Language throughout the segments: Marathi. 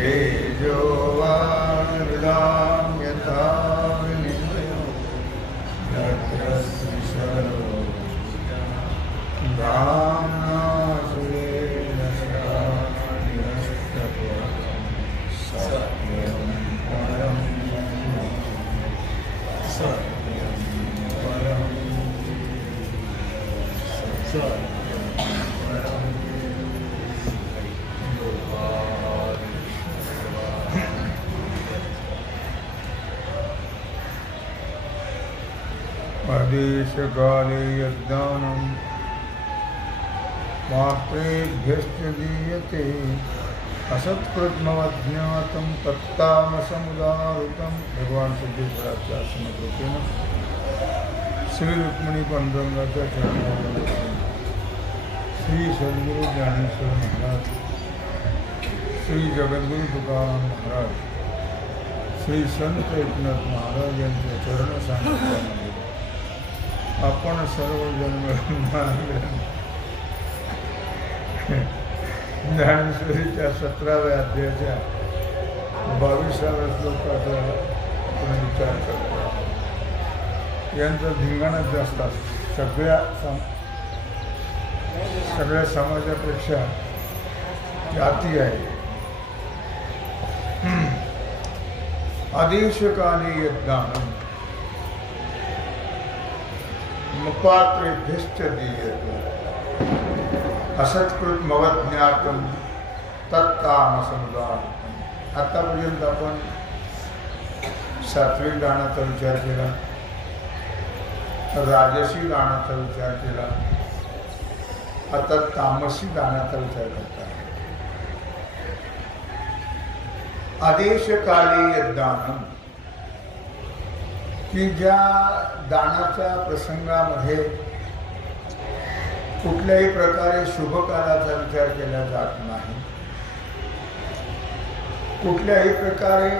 तेजोवारिदां यथा विनिमयो यत्र स्विशरो धाम्ना स्वेन सदा निरस्तकुहकं सत्यं परं सत्यं परं सत्यं परं आदेशकाले यद्दानं मात्रेभ्यश्च दीयते असत्कृत्मवज्ञातं तत्तामसमुदाहृतं। भगवान सिद्धेश्वराच्या समकृपेन श्री रुक्मिणी पांडुरंगाच्या चरणावर श्री सद्गुरु ज्ञानेश्वर महाराज, श्री जगद्गुरु तुकाराम महाराज, श्री संत एकनाथ महाराज यांच्या चरण सान्निध्यामध्ये आपण सर्वजण ज्ञानेश्वरीच्या 17व्या अध्यायाच्या 22व्या श्लोकाचा आपण विचार करतो। यांचा धिंगाणा जास्त असतो, सगळ्या समाजापेक्षा जाती आहे। आदेशकाले यद्दानं मुपात्रेभ्यश्च दीयते असत्कृतमवज्ञातं तत्तामसमुदाहृतं। आतापर्यंत आपण सात्विक दानाचा विचार केला, राजसी दानाचा विचार केला, आता तामसी दानाचा विचार करता। आदेशकाले यद्दानं, की ज्या दानाच्या प्रसंगामध्ये कुठल्याही प्रकारे शुभ कालाचा विचार केला जात नाही, कुठल्याही प्रकारे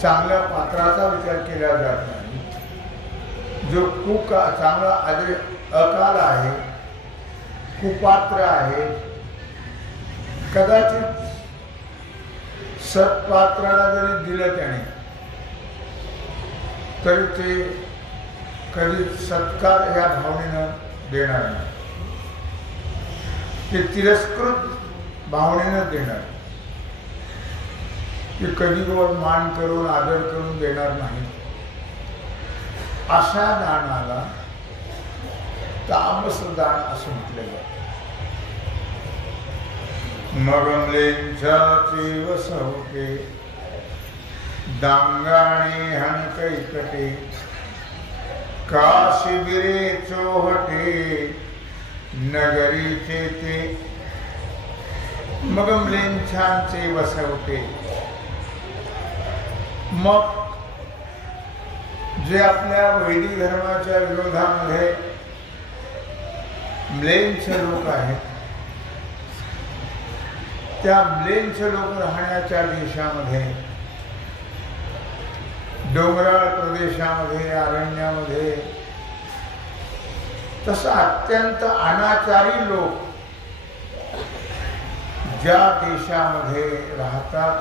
चांगल्या पात्राचा विचार केला जात नाही, जो चांगला अकाल आहे, कुपात्र आहे, कदाचित सत्पात्राला जरी दिलं त्याने तरी ते कधी सत्कार या भावनेनं देणार नाही, ते तिरस्कृत भावनेनं देणार, ते कधी मान करून आदर करून देणार नाही। अशा दानाला तामस दान असं म्हटलं जातं। मगमलेंच्याचे वसवते दांगाणे हणकैकटे काशिबिरे चोहटे नगरीचे ते। मगमलेंछांचे वसवटे, मग जे आपल्या वैदिक धर्माच्या विरोधामध्ये म्लेच्छ लोक आहेत, त्या म्लेच्छ लोक राहण्याच्या देशामध्ये, डोंगराळ प्रदेशामध्ये, अरण्यामध्ये, तसं अत्यंत अनाचारी लोक ज्या देशामध्ये राहतात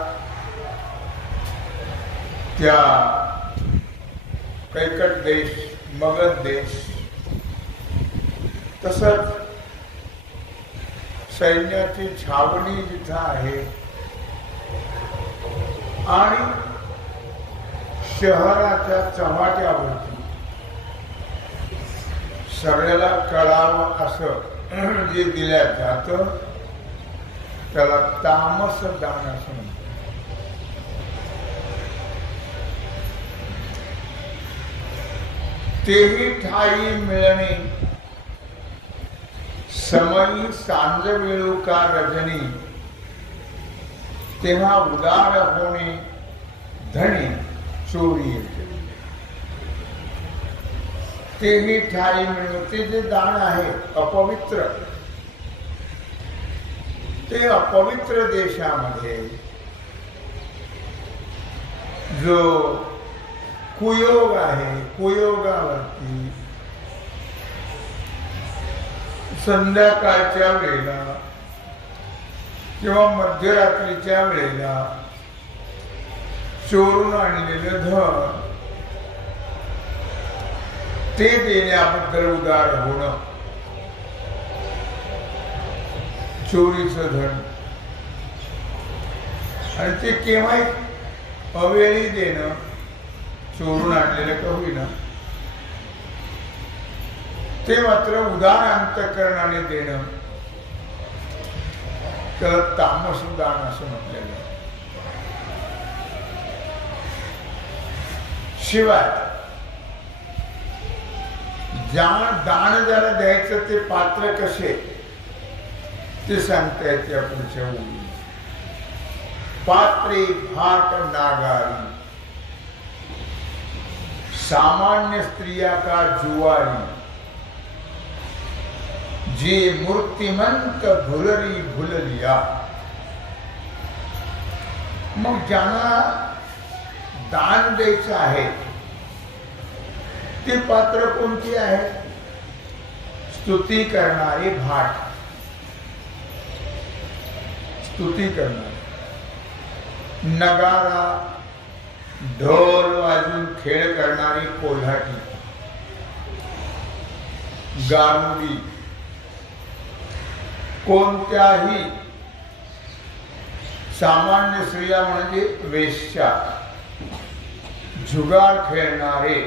त्या कैकट देश, मगध देश, तसंच सैन्याची छावणी जिथं आहे आणि शहराच्या चव्हाट्यावरती सगळ्याला कळावं असं जे दिल्या जातं त्याला तामस दान असं म्हणतात। तेही ठाई मिळणे समयी सांज वेळू का रजनी, तेव्हा उदार होणे धणी चोरी येते। तेही ठाई मिळू, ते जे दान आहे अपवित्र, ते अपवित्र देशामध्ये जो कुयोग आहे, कुयोगावरती संध्याकाळच्या वेळेला किंवा मध्यरात्रीच्या वेळेला चोरून आणलेलं धन ते देण्याबद्दल उदार होणं, चोरीचं धन, आणि ते केव्हा अवेळी देणं, चोरून आणलेलं का होईना ते मात्र उदार अंतःकरणाने देणं, त्याला तामस दान असं म्हटलेलं. शिवाय दान ज्याला द्यायचं ते पात्र कसे ते सांगता येत या पुढच्या ओळी. पात्रे भाट नागारी, सामान्य स्त्रिया का जुवारी, जे मूर्तिमंत भुलरी भुललिया. मग ज्यांना दान द्यायचं आहे ती पात्र कोणती आहेत? स्तुती करणारी भाट, स्तुती करणारी, नगारा ढोल वाजून खेळ करणारी कोल्हाटी, गारुडी, कोणत्याही सामान्य स्त्रिया म्हणजे वेश्या, जुगार खेळणारे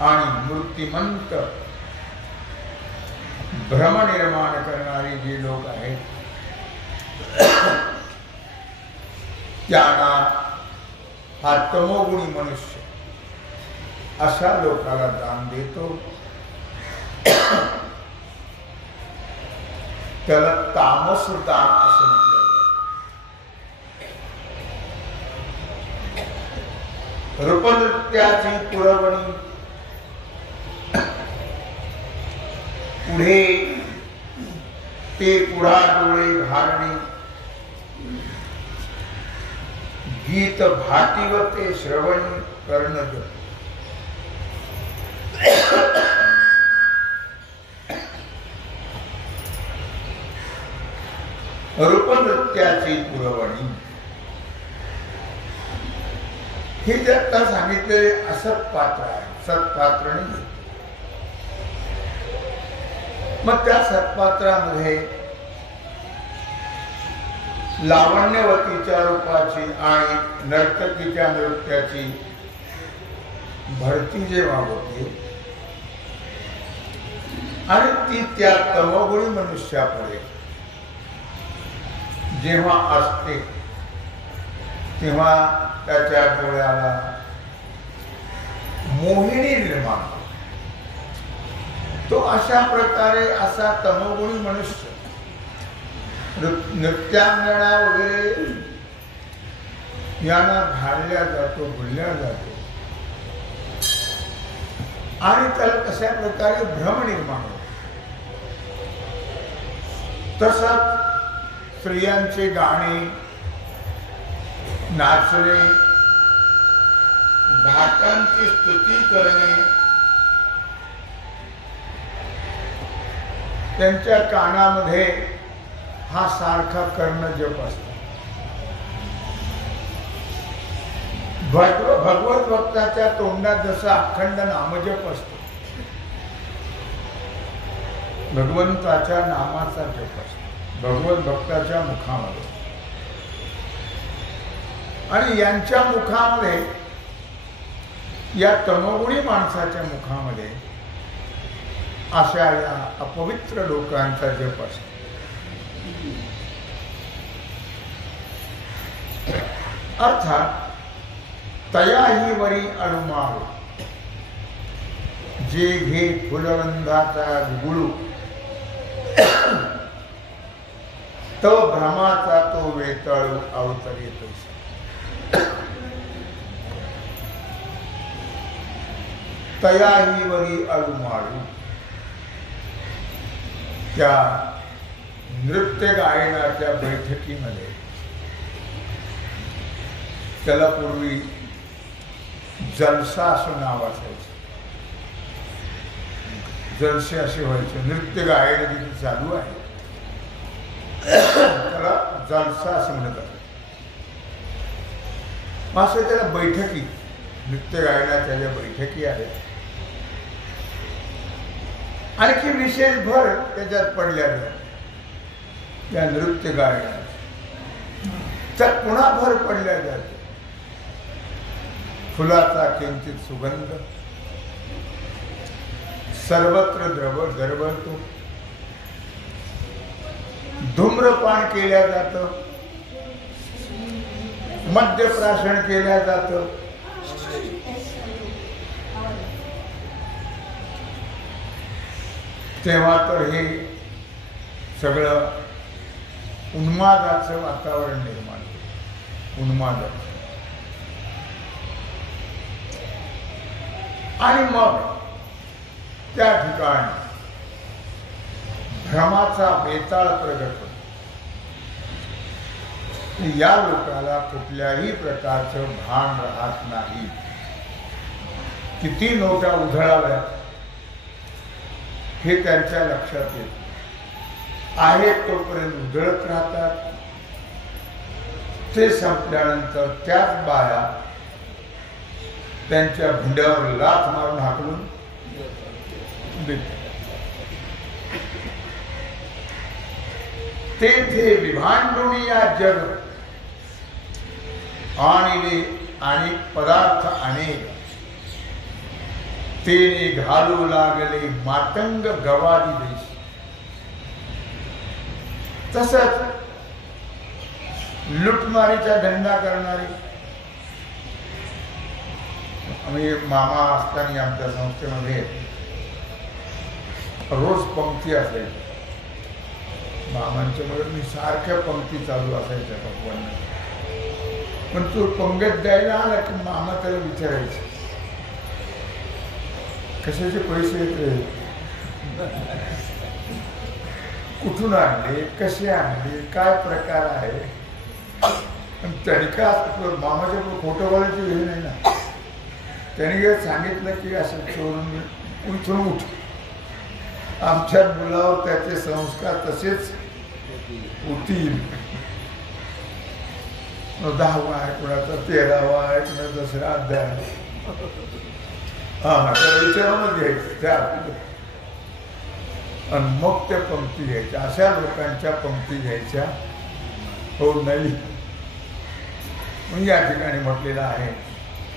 आणि मूर्तिमंत भ्रम निर्माण करणारे जे लोक आहेत त्यांना हा तमोगुणी मनुष्य अशा लोकाला दान देतो. त्याला तामस दान असं म्हटलं. रूपनृत्याची पुरवणी, पुढे ते पुढा डोळे भारणे, गीत भाटिवते श्रवणी कर्णज. रूपनृत्याची पुरवणी हे जे आता सांगितले असत पात्र आहे, सत्पात्र नाही. मग त्या सत्पात्रामध्ये लावण्यवतीच्या रूपाची आणि नर्तकीच्या नृत्याची भरती जेव्हा होते आणि ती त्या तमोगुणी मनुष्यापुढे जेव्हा असते तेव्हा त्याच्या डोळ्याला मोहिनी निर्माण होते. तो अशा प्रकारे असा तमोगुणी मनुष्य नृत्यांगणा वगैरे यांना भाळल्या जातो, भुलल्या जातो आणि त्याला कशा प्रकारे भ्रम निर्माण होतो. तसंच स्त्रियांचे गाणे, नाचणे, घाटांची स्तुती करणे, त्यांच्या कानामध्ये हा सारखा कर्ण जप असतो. भगवत भक्ताच्या तोंडात जसा अखंड नामजप असतो, भगवंताच्या नामाचा जप असतो भगवत भक्ताच्या मुखामध्ये. आणि यांच्या मुखामध्ये, या तमोगुणी माणसाच्या मुखामध्ये अशा या अपवित्र लोकांचा जप असतो. अर्थात तयाही वरी अणुमाळ, जे घे फुलरंगाचा गुळू, तो भ्रमाचा तो वेताळू अवतरितो. तयाही वरी अळुमाळू, त्या नृत्य गायनाच्या बैठकीमध्ये त्याला पूर्वी जलसा असं नाव असायचं. जलसे असे व्हायचे. नृत्य गायन जिथे चालू आहे त्याला जलसा असं म्हणतात. असं त्याला बैठकी, नृत्य गायनाच्या ज्या बैठकी आहेत, आणखी विशेष भर त्याच्यात पडल्या त्या नृत्य गायनात, त्यात पुन्हा भर पडल्या जाते. फुलाचा किंचित सुगंध सर्वत्र दरवळतो. धूम्रपान केल्या जातं, मद्यप्राशन केल्या जातं. तेव्हा तर हे सगळं उन्मादाचं वातावरण निर्माण होतं. उन्मादाचं. आणि मग त्या ठिकाणी भ्रमाचा बेताळ प्रगट होतो. या लोकाला कुठल्याही प्रकारचं भान राहत नाही. किती नोटा उधळाव्या हे त्यांच्या लक्षात येत. आहेत तोपर्यंत उधळत राहतात. ते संपल्यानंतर त्याच बाया त्यांच्या भिंड्यावर लाथ मारून हाकलून देतात. तेथे विभांडुनी या जग आणिले आणि पदार्थ अनेक, तेने घालू लागले मातंग गवादी देश. तसंच लुटमारीचा धंदा करणारी, आम्ही मामा असताना आमच्या संस्थेमध्ये रोज पंक्ती असायची. मामांच्या मध्ये मी सारख्या पंक्ती चालू असायच्या भगवान. पण तू पंगत द्यायला आला की मामा त्याला विचारायचे, कशाचे पैसे येते, कुठून आणले, कसे आणले, काय प्रकार आहे. तरी का मामाच्या खोटं बोलायची वेळ नाही ना. त्याने जर सांगितलं की असं चोरून उठून उठ, आमच्या मुलावर त्याचे संस्कार तसेच होतील. 10वा आहे, कुणाचा 13वा आहे, कुणाचा श्राद्ध आहे. त्याला विचारूनच घ्यायचं त्या. आणि मग त्या पंक्ती घ्यायच्या. अशा लोकांच्या पंक्ती घ्यायच्या हो नाही. म्हणजे या ठिकाणी म्हटलेलं आहे,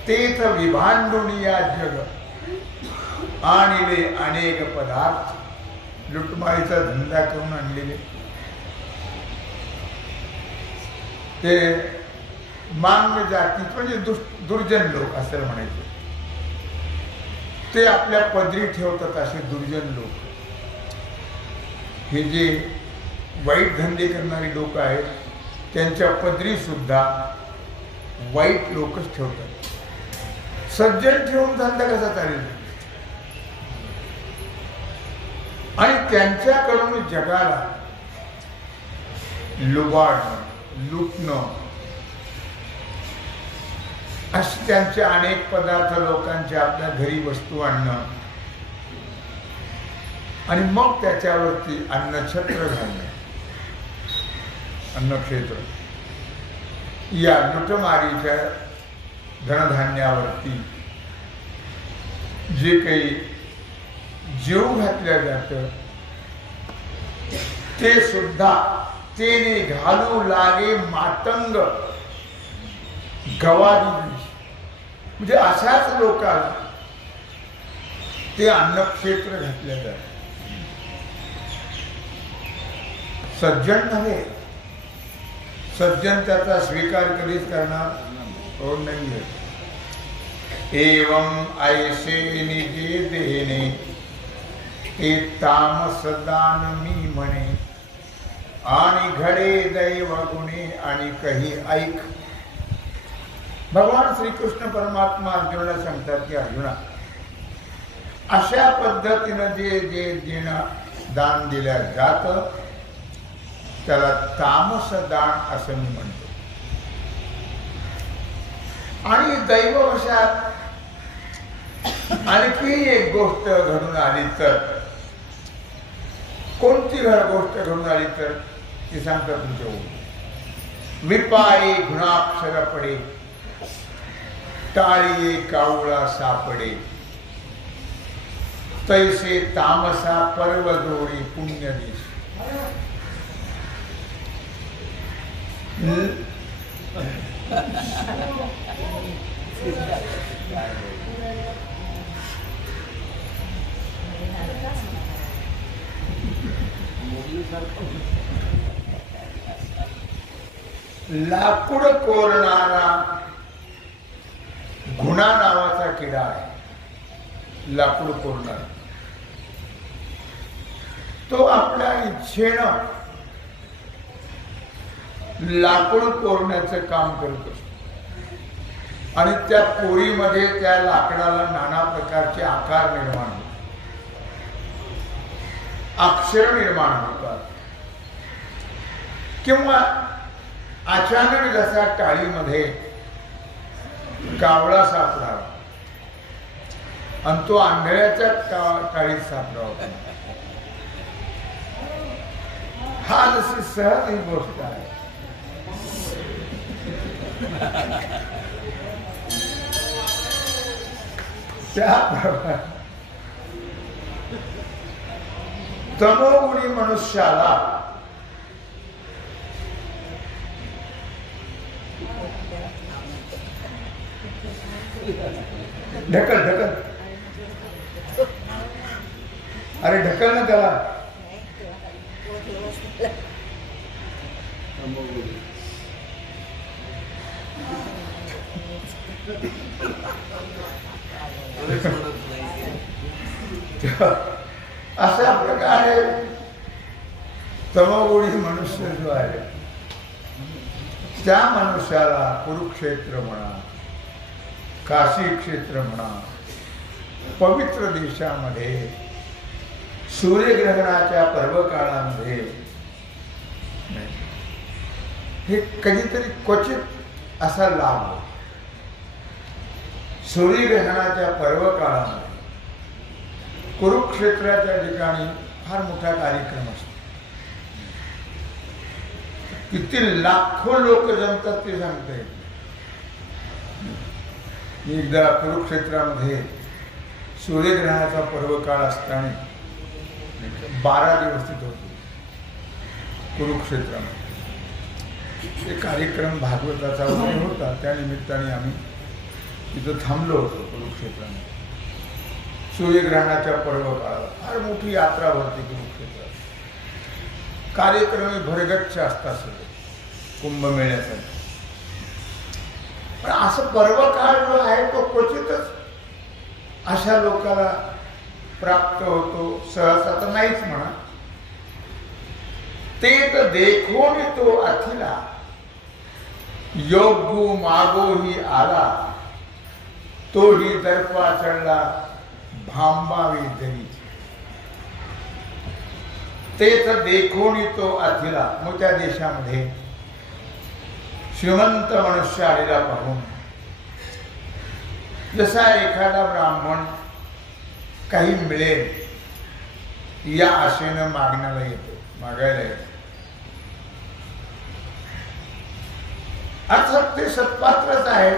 तेच विभांडुनी या जग आणिले अनेक पदार्थ. लुटमारीचा धंदा करून आणलेले ते मांग जाती म्हणजे दुर्जन लोक असं म्हणायचे. ते आपल्या पदरी ठेवतात असे दुर्जन लोक. हे जे वाईट धंदे करणारी लोक आहेत त्यांच्या पदरी सुद्धा वाईट लोकच ठेवतात. सज्जन ठेवून धंदा कसा चालेल. आणि त्यांच्याकडून जगाला लुबाडणं, लुटणं, असे त्यांचे अनेक पदार्थ लोकांचे आपल्या घरी वस्तू आणणं आणि मग त्याच्यावरती अन्नछत्र घालणं, अन्नक्षेत्र. या लुटमारीच्या धनधान्यावरती जे काही जीव घातल्या जातं ते सुद्धा तेने घालू लागे मातंग गवादी. म्हणजे अशाच लोकांना ते अन्नक्षेत्र घातल्या जातं. सज्जन नव्हे. सज्जन त्याचा स्वीकार कधीच करणार हो नाहीये. एवं ऐसे निजे देणे हे तामस दान मी म्हणे, आणि घडे दैव गुणे आणि काही ऐक. भगवान श्रीकृष्ण परमात्मा अर्जुनाला सांगतात की अर्जुना, अशा पद्धतीनं जे जे देणं दान दिल्या जातं त्याला तामस दान असं मी म्हणतो. आणि दैववशात आणखी एक गोष्ट घडून आली तर, कोणती गोष्ट घडून आली तर ती सांगतात तुमच्या. विपाये गुणाक्षर पडे, टाळिये कावळा सापडे, तैसे तामसा पर्व जोडी पुण्य दिस. लाकूड कोरणारा घुणा नावाचा किडा आहे. लाकूड कोरणारा तो आपल्या इच्छेनं लाकूड कोरण्याचं काम करत असतो आणि त्या कोरीमध्ये त्या लाकडाला नाना प्रकारचे आकार निर्माण होतात, अक्षर निर्माण होतात. किंवा अचानक जसा टाळीमध्ये कावळा सापडा आणि तो आंधळ्याच्या टाळीत सापडा होता. हा जशी सहज ही गोष्ट आहे. त्याप्रमाणे तमोगुणी मनुष्याला ढकल ढकल, अरे ढकल ना त्याला. अशा प्रकारे तमोगुणी मनुष्य जो आहे त्या मनुष्याला कुरुक्षेत्र म्हणा, काशी क्षेत्र म्हणा, पवित्र देशामध्ये सूर्यग्रहणाच्या पर्वकाळामध्ये हे कधीतरी क्वचित असा लाभ होतो. सूर्यग्रहणाच्या पर्वकाळामध्ये कुरुक्षेत्राच्या ठिकाणी फार मोठा कार्यक्रम असतो. किती लाखो लोक जमतात ते सांगता येत. मी एकदा कुरुक्षेत्रामध्ये सूर्यग्रहणाचा पर्वकाळ असताना 12 दिवस तिथे होतो कुरुक्षेत्रामध्ये. एक कार्यक्रम भागवताचा वगैरे होता, त्या निमित्ताने आम्ही तिथं थांबलो होतो कुरुक्षेत्रामध्ये. सूर्यग्रहणाच्या पर्वकाळाला फार मोठी यात्रा भरते कुरुक्षेत्रात. कार्यक्रम भरगच्च असतात सगळे कुंभमेळ्यासाठी. पण असं पर्वकाळ जो आहे तो क्वचितच अशा लोकांना प्राप्त होतो, सहसा तर नाहीच म्हणा. ते तर देखून तो अथिला योगू मागो ही आला, तो ही दर्पा चढला भांबावी धरी. ते तर देखून तो अथिला. मग त्या देशामध्ये श्रीमंत मनुष्य आलेला पाहून जसा एखादा ब्राह्मण काही मिळेल या आशेनं मागण्याला येतो, मागायला येतो. अर्थात ते सत्पात्रच आहे,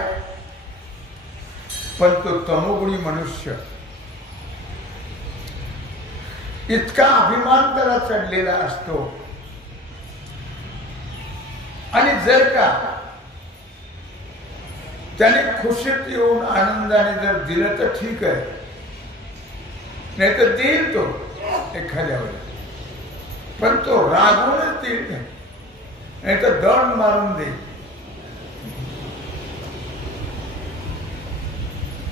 पण तो तमोगुणी मनुष्य इतका अभिमान त्याला चढलेला असतो. आणि जर का त्याने खुशीत येऊन आनंदाने जर दिलं तर ठीक आहे, नाही तर देईल तो एखाद्या वेळेस, पण तो रागवूनच देईल, नाही तर दंड मारून देईल.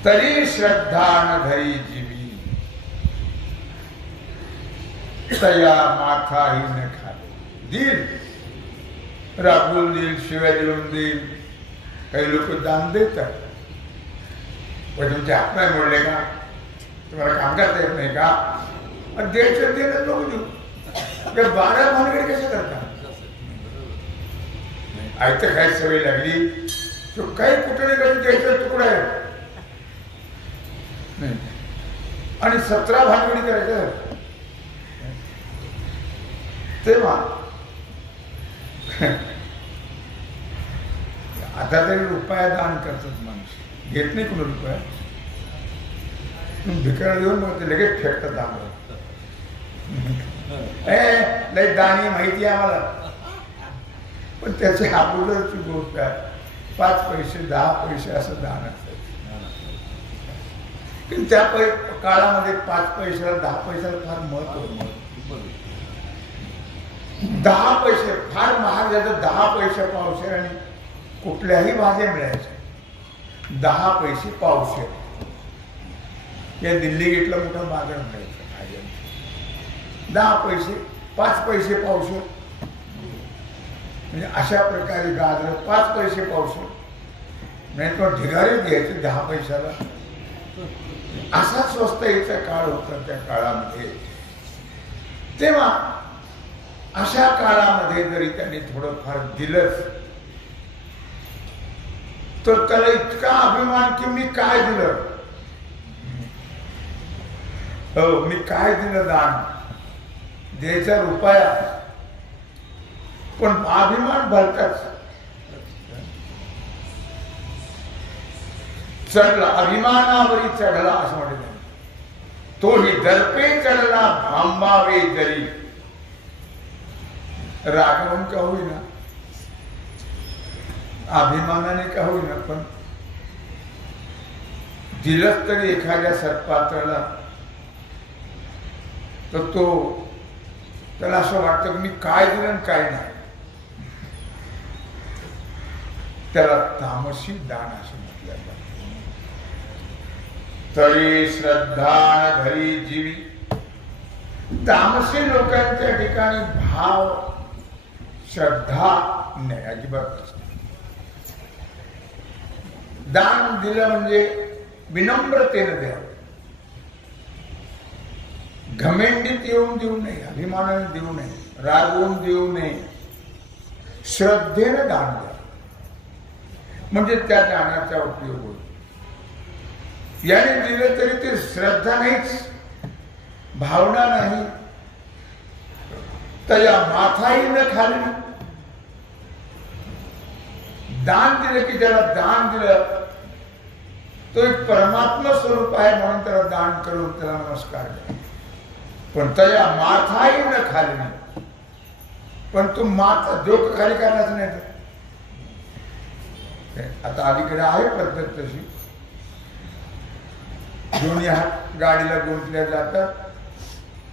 तरी श्रद्धा न धरी जीवी, तया माथाही न खाली. देईल, रागवून देईल, शिव्या देऊन देईल. काही लोक दान देतात, पण तुमचे हात नाही मोडले का, तुम्हाला काम करता येत नाही का, आणि द्यायचं देणं नको देऊ. 12 भानगडी कशा करतात? आयतं काय सवय लागली, तो काही कुठे कधी द्यायचा तुकडा आहे नाही, आणि 17 भानगडी करायचं. आता तरी रुपया दान करतात माणूस, घेत नाही कोणी रुपया. भिकार देऊन मग ते लगेच फेकतात आम्हाला. लय दानी माहिती आहे आम्हाला, पण त्याचे अगोदरची गोष्ट आहे. 5 पैसे 10 पैसे असं दान असतं. त्या काळामध्ये 5 पैशाला 10 पैशाला फार महत्व. 10 पैसे फार महाग झालं. 10 पैसे पावशेर आणि कुठल्याही भाज्या मिळायच्या. 10 पैसे पावशेर. या दिल्ली गेटला मोठा बाजार मिळायचा भाज्या. 10 पैसे 5 पैसे पावशेर. म्हणजे अशा प्रकारे गाजर 5 पैसे पावशेर. नाही तो ढिगारे द्यायचे 10 पैशाला. असा स्वस्ताईचा काळ होता त्या काळामध्ये. तेव्हा अशा काळामध्ये जरी त्यांनी थोडंफार दिलंच तर त्याला इतका अभिमान की मी काय दिलं, हो मी काय दिलं दान, द्यायचा रुपया, पण अभिमान भरताच चढला, अभिमानावरी चढला असं म्हणते. तोही दर्पे चढला भांबावे जरी. रागावून का होईना, अभिमानाने का होईना, पण दिलंच तरी एखाद्या सत्पात्राला तर तो त्याला असं वाटतं की मी काय दिलं आणि काय नाही. त्याला तामसी दान असं म्हटलं जातं. तरी श्रद्धा घरी जीवी. तामसी लोकांच्या ठिकाणी भाव श्रद्धा नाही, अजिबात नसते. दान दिलं म्हणजे विनम्रतेनं द्यावं. घमेंडीत येऊन देऊ नये, अभिमानाने देऊ नये, रागवून देऊ नये. श्रद्धेनं दान द्या म्हणजे त्या दानाचा उपयोग होतो. याने दिलं तरी ते श्रद्धा नाहीच, भावना नाही. तया माथाही न खाली. दान दिलं की त्याला दान दिलं तो एक परमात्मा स्वरूप आहे म्हणून त्याला दान करून त्याला नमस्कार द्या. पण तया माथाही न खाली. पण तू माथा डोकं खाली करण्याचं नाही. आता अलीकडे आहे पद्धत तशी. दोन्ही हात गाडीला गुंतल्या जातात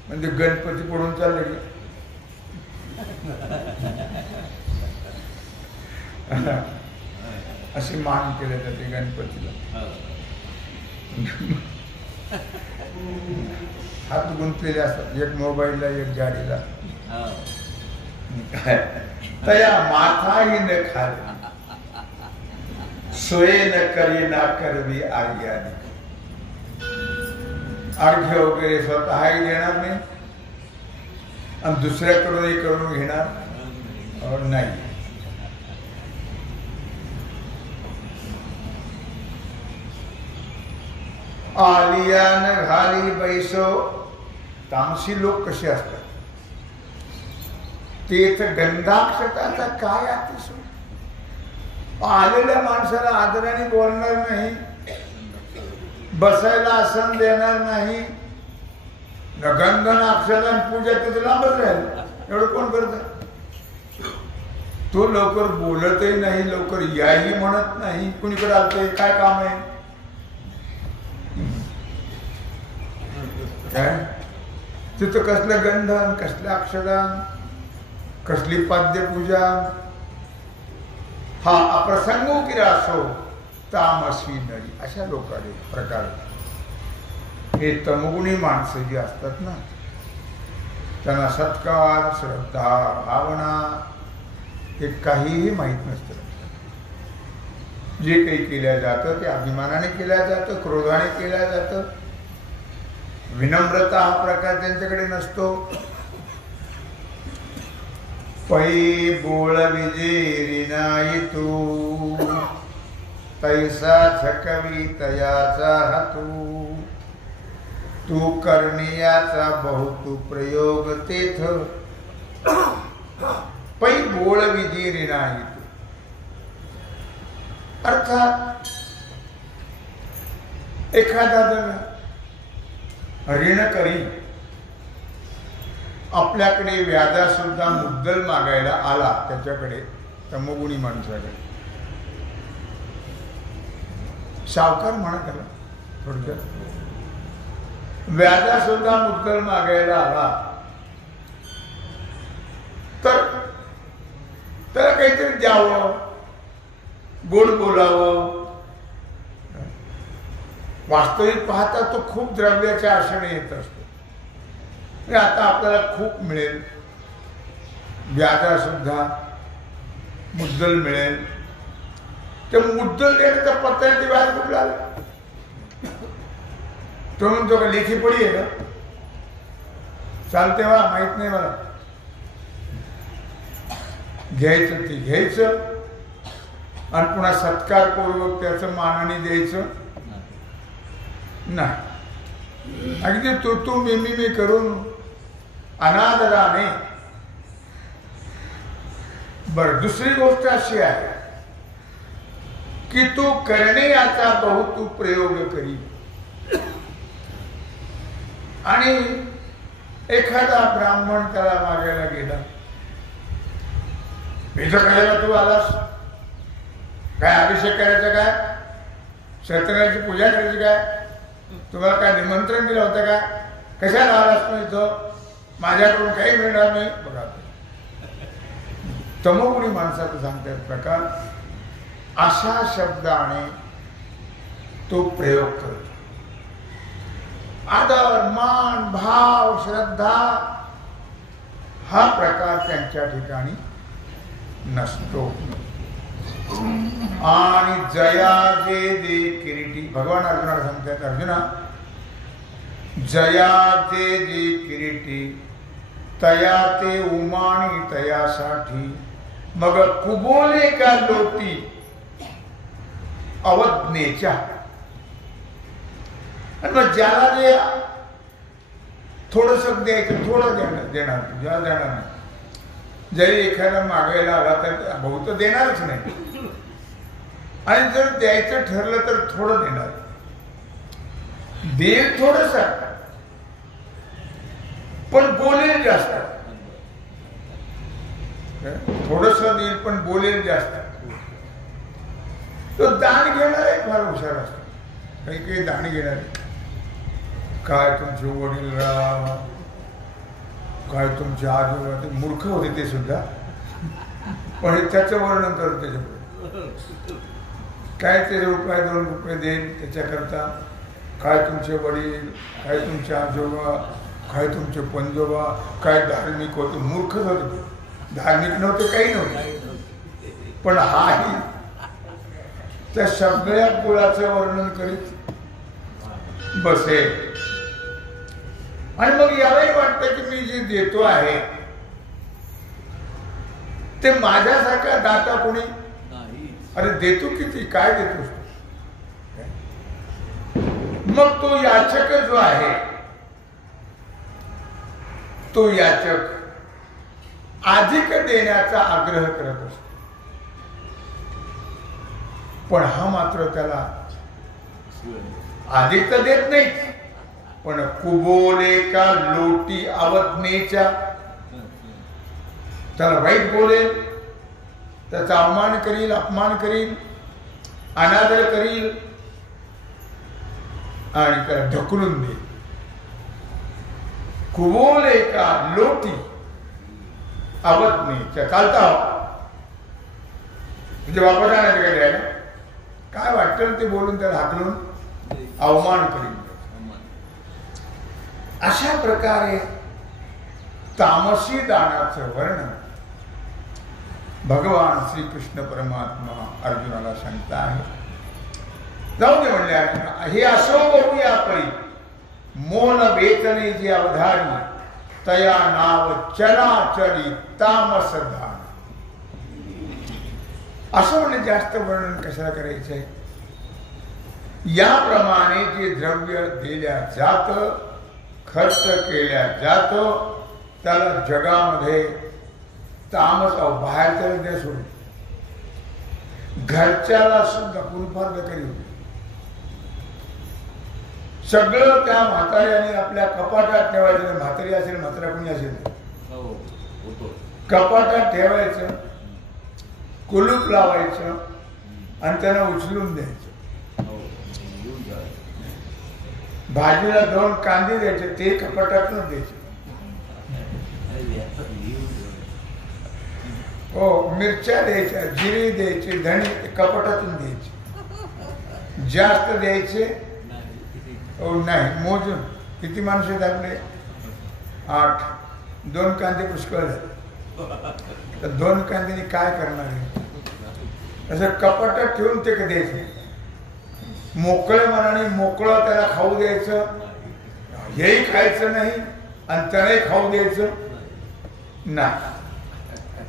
म्हणजे गणपती पडून चालले की अशी मान केले जाते गणपतीला. हात गुंतलेले असतात, एक मोबाईलला एक गाडीला. तया माथाही न खाली. सोय न करी ना करवी आज्ञानी. अर्घ्य वगैरे स्वतःही देणार नाही आणि दुसऱ्याकडूनही करून घेणार नाही. आलिया न घाली बैसो. तामसी लोक कसे असतात ते तर गंधाक्षताचा काय अतिशय. आलेल्या माणसाला आदराने बोलणार नाही, बसायला आसन देणार नाही, गंधन अक्षर पूजा तिथे लांबच राहील. एवढं कोण करत. तो लवकर बोलतही नाही, लवकर याही म्हणत नाही. कुणीकडे आलतोय, काय काम आहे, काय तिथं कसलं गंधन, कसलं अक्षरदान, कसली पाद्यपूजा. हा अप्रसंगो किरासो तामसी नरी. अशा लोकांनी प्रकार हे तमगुणी माणसं जी असतात ना त्यांना सत्कार, श्रद्धा, भावना हे काहीही माहीत नसतं. जे काही केल्या जातं ते अभिमानाने केल्या जातं, क्रोधाने केल्या जातं. विनम्रता हा प्रकार त्यांच्याकडे नसतो. पै बोळ विजेरी नाही तू, तैसा छकवी तयाचा हातू. तू करण्याचा बहुतू प्रयोग तेथ, पै बोळ विजेरी नाही तू. अर्थात एखादा जर ऋण करी आपल्याकडे व्याजासुद्धा मुद्दल मागायला आला, त्याच्याकडे तमोगुणी माणसाकडे, सावकार म्हणा त्याला थोडक्यात, व्याजासुद्धा मुद्दल मागायला आला तर त्याला काहीतरी द्यावं, गोड बोलावं. वास्तविक पाहता तो खूप द्रव्याच्या आशेने येत असतो. आता आपल्याला खूप मिळेल, व्याजासुद्धा मुद्दल मिळेल, ते मुद्दल देण्याचा पत्ता ते व्याज कुठला आला? तो म्हणतो का लेखी पडी आहे का? चालते वा माहित नाही मला. घ्यायचं ते घ्यायचं आणि पुन्हा सत्कारपूर्वक त्याचं मानाने द्यायचं नाही. अगदी तू मी करून अनादराने. बर, दुसरी गोष्ट अशी आहे की तू करणे याचा बहु तू प्रयोग करी. आणि एखादा ब्राह्मण त्याला मागायला गेला, इथं करायला तू आलास काय? अभिषेक करायचं काय? सत्यनारायणाची पूजा करायची काय? तुम्हाला काय निमंत्रण दिलं होतं का? कशाला आलास तू इथं? माझ्याकडून काही मिळणार नाही. बघा, तमोगुणी माणसाचं सांगतात प्रकार, अशा शब्दाने तो प्रयोग करतो. आदर, मान, भाव, श्रद्धा हा प्रकार त्यांच्या ठिकाणी नसतो. आणि जया जे दे किरीटी, भगवान अर्जुनाला सांगतात, अर्जुना जया जे दे किरीटी तया ते उमाणी तयासाठी मग कुबोले का लोटी अवज्ञेच्या. आणि मग ज्याला जे थोडस द्यायचं, थोडं देणार, ज्याला देणार नाही. जरी एखादा मागायला आला तर बहुत देणारच नाही, आणि जर द्यायचं ठरलं तर थोडं देणार. देईल थोडस पण बोलेल जास्त. थोडस देईल पण बोलेल जास्त. तो दान घेणार आहे फार हुशार असतो. काही काही दान घेणार, काय तुमचे वडील राम, काय तुमचे आजोबा, ते मूर्ख होते ते सुद्धा, पण त्याचं वर्णन करत त्याच्यापुढे. काय ते रुपये 2 रुपये देईल त्याच्याकरता, काय तुमचे वडील, काय तुमचे आजोबा, काय तुमचे पंजोबा, काय धार्मिक होते. मूर्खच होते, धार्मिक नव्हते, काही नव्हते. पण हाही त्या सगळ्या कुळाचं वर्णन करीत बसे. आणि मग यालाही वाटतं की मी जे देतो आहे ते माझ्यासारखा दाता कोणी. अरे देतो किती, काय देतोस? मग तो याचक जो आहे, तो याचक अधिक देण्याचा आग्रह करत असतो. पण हा मात्र त्याला अधिक तर देत नाही, पण कुबोले का लोटी अवज्ञेच्या, त्याला वाईट बोलेल, त्याचा अवमान करील, अपमान करील, अनादर करील आणि त्याला ढकलून देईल. कुबोले का लोटी अवज्ञेच्या. चालता म्हणजे वापस आणायचं काय द्यायला, काय वाटतं ते बोलून त्याला हाकलून अवमान करील. अशा प्रकारे तामसी दानाचं वर्णन भगवान श्रीकृष्ण परमात्मा अर्जुनाला सांगता आहे. जाऊ दे म्हणले अर्जुना, हे असो बघूया परी मोन वेतने जे अवधारी तया नाव चराचरी तामस दान. असं म्हणजे जास्त वर्णन कशाला करायचंय. याप्रमाणे जे द्रव्य दिल्या जात, खर्च केल्या जातो, त्याला जगामध्ये तामस बाहेरच्या द्या सोडून घरच्याला सुद्धा कुलफार बेकारी होती. सगळं त्या म्हाताऱ्याने आपल्या कपाटात ठेवायचं. म्हातारी असेल म्हातारा कोणी असेल कपाटात ठेवायचं, कुलूप लावायचं आणि त्यांना उचलून द्यायचं. भाजीला 2 कांदे द्यायचे, ते कपाटातून द्यायचे. हो, मिरच्या द्यायच्या, जिरे द्यायचे, धणे कपाटातून द्यायचे. जास्त द्यायचे हो नाही. मोजून किती माणसं आहेत आपले? 8. 2 कांदे पुष्कळ झाले. तर 2 कांद्याने काय करणार आहे? असं कपाटात ठेवून ते द्यायचं. मोकळे मनाने मोकळं त्याला खाऊ द्यायचं. हेही खायचं नाही आणि त्यालाही खाऊ द्यायचं नाही.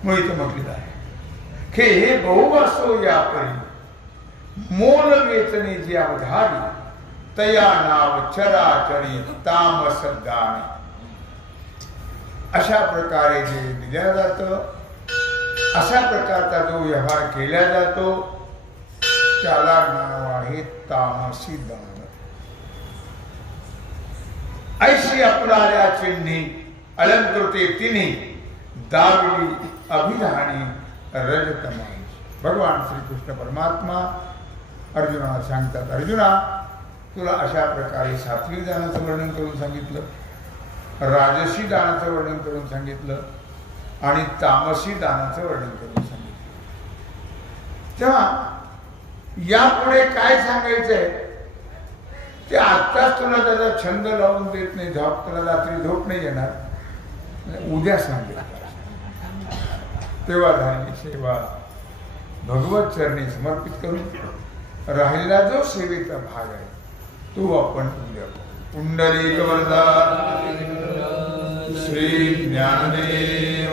मग इथं म्हटलेलं आहे की हे बहुवासो या परी मोल वेचणे जे अवधारी तया नाव चराचरी तामस दान. अशा प्रकारे जे दिल्या जातं, अशा प्रकारचा जो व्यवहार केला जातो त्याला नाव आहे तामसी दान. ऐशी अपराध्या चिन्ही अलंकृते तिन्ही दाविली अभिधानी रजतमाई. भगवान श्रीकृष्ण परमात्मा अर्जुनाला सांगतात, अर्जुना तुला अशा प्रकारे सात्विक दानाचं वर्णन करून सांगितलं, राजसी दानाचं वर्णन करून सांगितलं आणि तामसी दानाचं वर्णन करून सांगितलं. तेव्हा यापुढे काय सांगायचंय ते आत्ताच तुला त्याचा छंद लावून देत नाही. तुला रात्री झोप नाही येणार, उद्या सांगेल. तेव्हा झाली सेवा भगवत चरणी समर्पित करून राहिलेला जो सेवेचा भाग आहे तो आपण उद्या. पुंडलिक वरदा श्री ज्ञानदेव